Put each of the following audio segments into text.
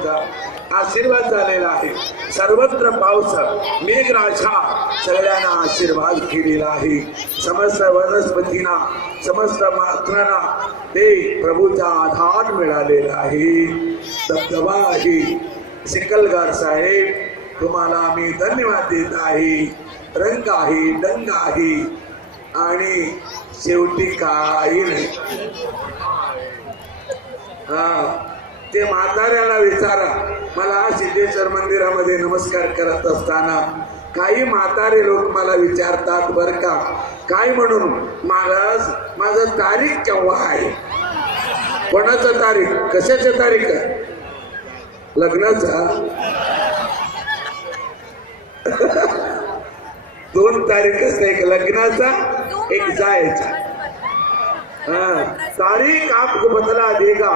महाराजांचा आशीर्वाद झालेला आहे. सर्वत्र पाऊस मेघराजा सगळ्यांना आशीर्वाद केलेला आहे. समस्त वनस्पतींना समस्त मात्रांना ते प्रभूचा आधार मिळालेला आहे. धबधबा आहे. चिखलगार साहेब तुम्हाला आम्ही धन्यवाद देत आहे. रंग आहे, डंग आहे आणि शेवटी काही नाही. ते म्हाताऱ्याला विचारा. मला सिद्धेश्वर मंदिरामध्ये नमस्कार करत असताना काही म्हातारे लोक मला विचारतात बर का, काय म्हणून महाराज माझं तारीख केव्हा आहे? कोणाचं तारीख? कशाचं तारीख आहे? लग्नाचा. 2 तारीखच नाही, एक लग्नाचा एक जायचा. तारीख आपको बतला देगा.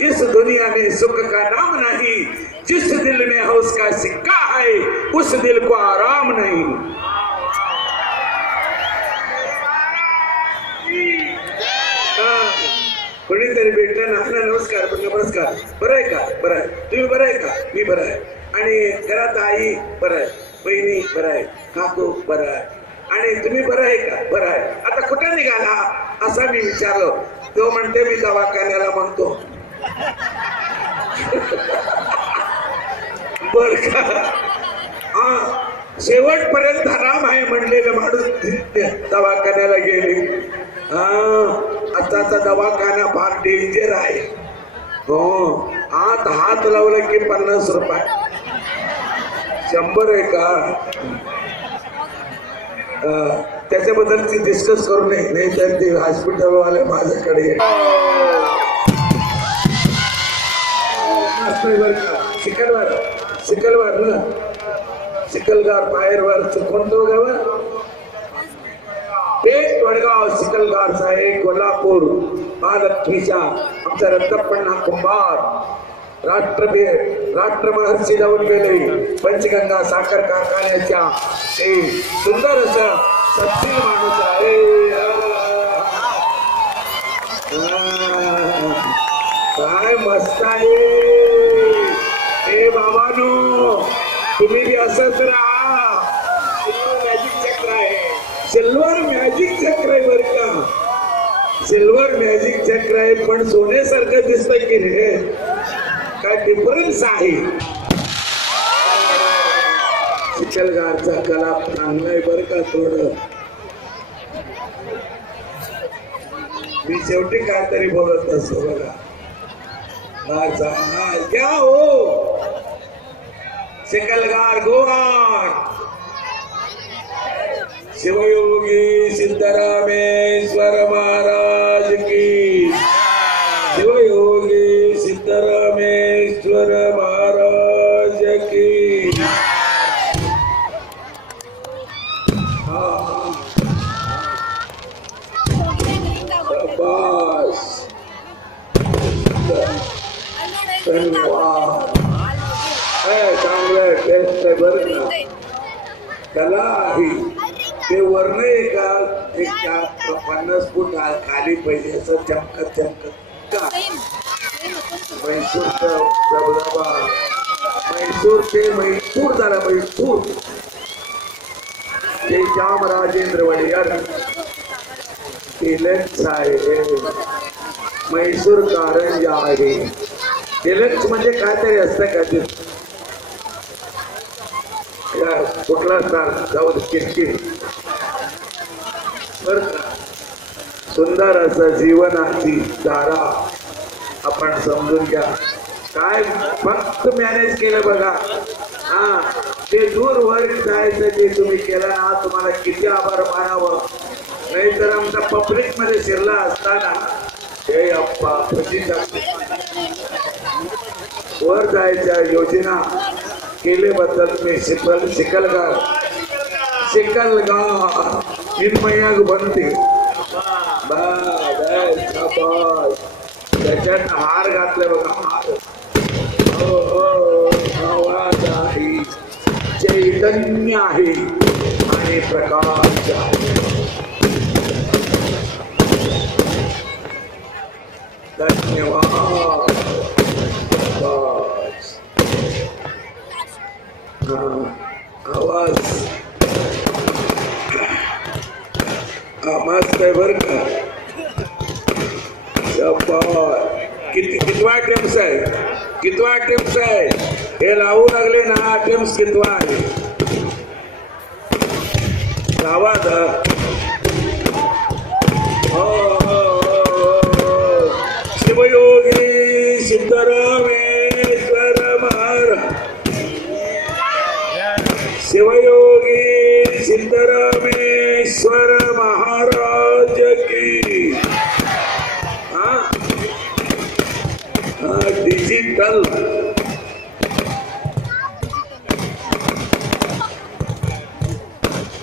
इस दुनिया में सुख का नाम नहीं. जिस दिल में है उसका सिक्का है, उस दिल को आराम नहीं. कोणीतरी भेटलं ना, नमस्कार नमस्कार, बरं आहे का? बरं आहे. तुम्ही बरं आहे का? मी बरं आहे. आणि घरात आई बरं आहे, बहिणी बरं आहे, काकू बरं आहे, आणि तुम्ही बरं आहे का? बरं आहे. आता कुठं निघाला असं मी विचारलो. तो म्हणते मी दवाखान्याला म्हणतो. बर का? शेवटपर्यंत आराम आहे म्हणलेलं माणूस दवाखान्याला गेले. आताचा दवाखाना फार डेंजर आहे. हो, हात लावला की 50 रुपये. 100 आहे का? त्याच्याबद्दल ती डिस्कस करू नये, नाही तर ते हॉस्पिटलवाले माझ्याकडे शिकलवार ना, चिखलगार बाहेरवर कोणतं गाव? पेठ वडगाव. चिखलगार साहेब कोल्हापूर महालक्ष्मीच्या आमचा रत्तप्पण्णा कुंभार राष्ट्रमहर्षी जाऊन गेले. पंचगंगा साखर कारखान्याच्या ते सुंदर असं सत्य माणूस आहे. काय मस्त आहे. हे बाबानो, तुम्ही बी असंच राहा. मॅजिक चक्र आहे. सिल्वर मॅजिक चक्र आहे बर का. सिल्वर मॅजिक चक्र आहे, पण सोन्यासारखं दिसतंय की रे. काय डिफरन्स आहे. चिखलगारचा कला चांगलाय बर का. थोडं मी शेवटी काहीतरी बोलत असतो बघा. क्या हो चिखलगार गोवार. शिवयोगी सिद्धरामेश्वर महाराज की. शिवयोगी सिद्धरामेश्वर महाराज की. बस धन्यवाद. चांगलं टेस्ट आहे बरं का. कला आहे. ते वर्ण एक 50 फूट खाली पाहिजे असं चमकत का. म्हैसूरचा दबदबा. म्हैसूर ते म्हैसूर झाला. म्हैसूर ते श्याम राजेंद्र वडेकर टिलक्स आहे. म्हैसूर कारंजा आहे. टिलक्स म्हणजे काहीतरी असतं का ते. कुठला स्टार जाऊ किरकिर. सुंदर असं जीवनाची धारा आपण समजून घ्या. काय फक्त मॅनेज केलं बघा. ते दूर वर जायचं ते तुम्ही केलं ना, तुम्हाला किती आभार मानावं. नाहीतर आमचा पब्लिक मध्ये शिरला असताना हे अप्पा वर जायच्या योजना केल्याबद्दल मी चिखलगार निर्मयाग बनते. त्याच्यात हार घातले बघा. हार आवाज आहे, चैतन्य आहे आणि प्रकाश आहे. धन्यवाद. आवाज मस्त आहे बर का. कितवा अटेम्प्स आहे, कितवा अटेम्प्स आहे हे लावू लागले ना. अटेम्प्स कितवा आहे आवाज. शिवयोगी सिद्धरामेश्वर महाराज, शिवयोगी सिद्धरामेश्वर महाराज की. Digital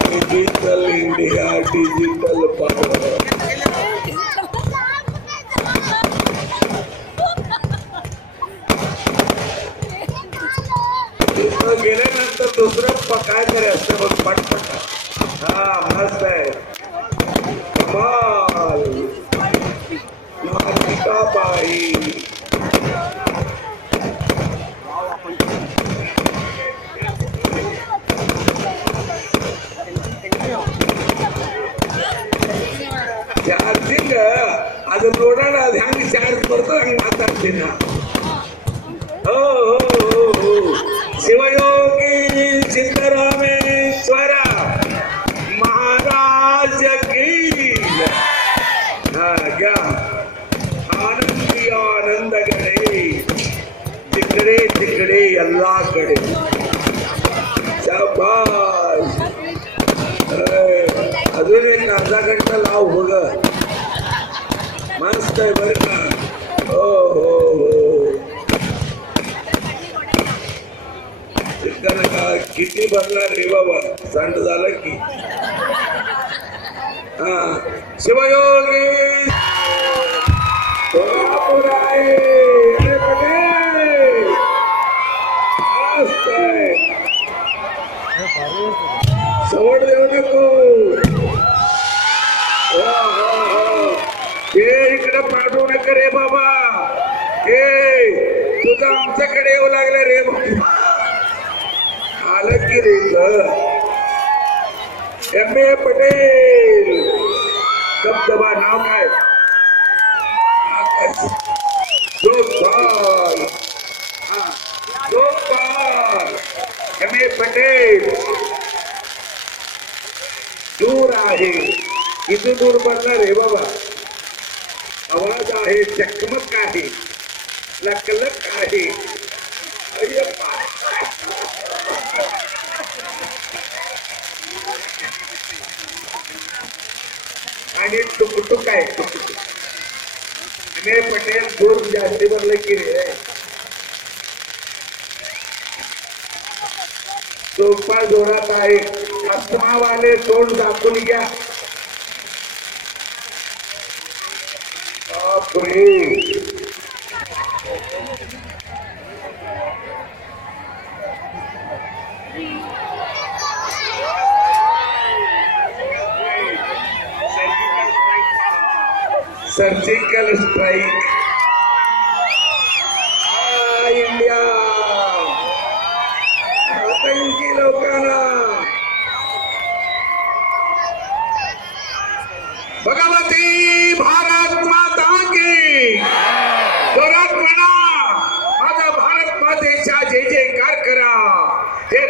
digital India, digital power. गेल्यानंतर दुसरं काय तरी असतं बघ पटपट. मस्त आहे कमाल. बाई ಚಾರ್ಜಿಂಗ್ ಅದು ನೋಡೋಣ ಅದು ಹೆಂಗ್ ಚಾರ್ಜ್ ಬರ್ತದೆ ಹಂಗೆ ಮಾತಾಡ್ತೀನಿ ನಾ. ಶಿವಯೋಗಿ ಸಿದ್ದರಾಮೇಶ್ವರ महाराज की. आनंदी आनंदगडे तिकडे तिकडे ಎಲ್ಲಾकडे. शाबास. अजून एक अर्धा घंटा लाव बघ. मस्त आहे बर का. हो हो हो. किती भरणार रे बाबा, संड झालं की. शिवयोगी सवड देऊ नको. हे इकडे पाठवू नका रे बाबा. हे तुझं आमच्याकडे येऊ लागलं रे बाबा. आलं की रे M.A. पटेल. दबदबा नाव काय? जोगपाल. जोगपाल M.A. पटेल. दूर आहे. किती दूर पडणार रे बाबा. आवाज आहे, चकमक आहे, लकलक आहे. आणि टुकटुक आहे. M.A. पटेल दूर जास्ती भरले की रे. जोगपाल जोरात आहे. अस्मावाले तोंड दाखवून घ्या. बापरे. Surgical strike. इंडिया आतंकी लोकांना. भगवती भारत माता की. जोरात म्हणा. माझा भारत मातेचा जय जयकार करा.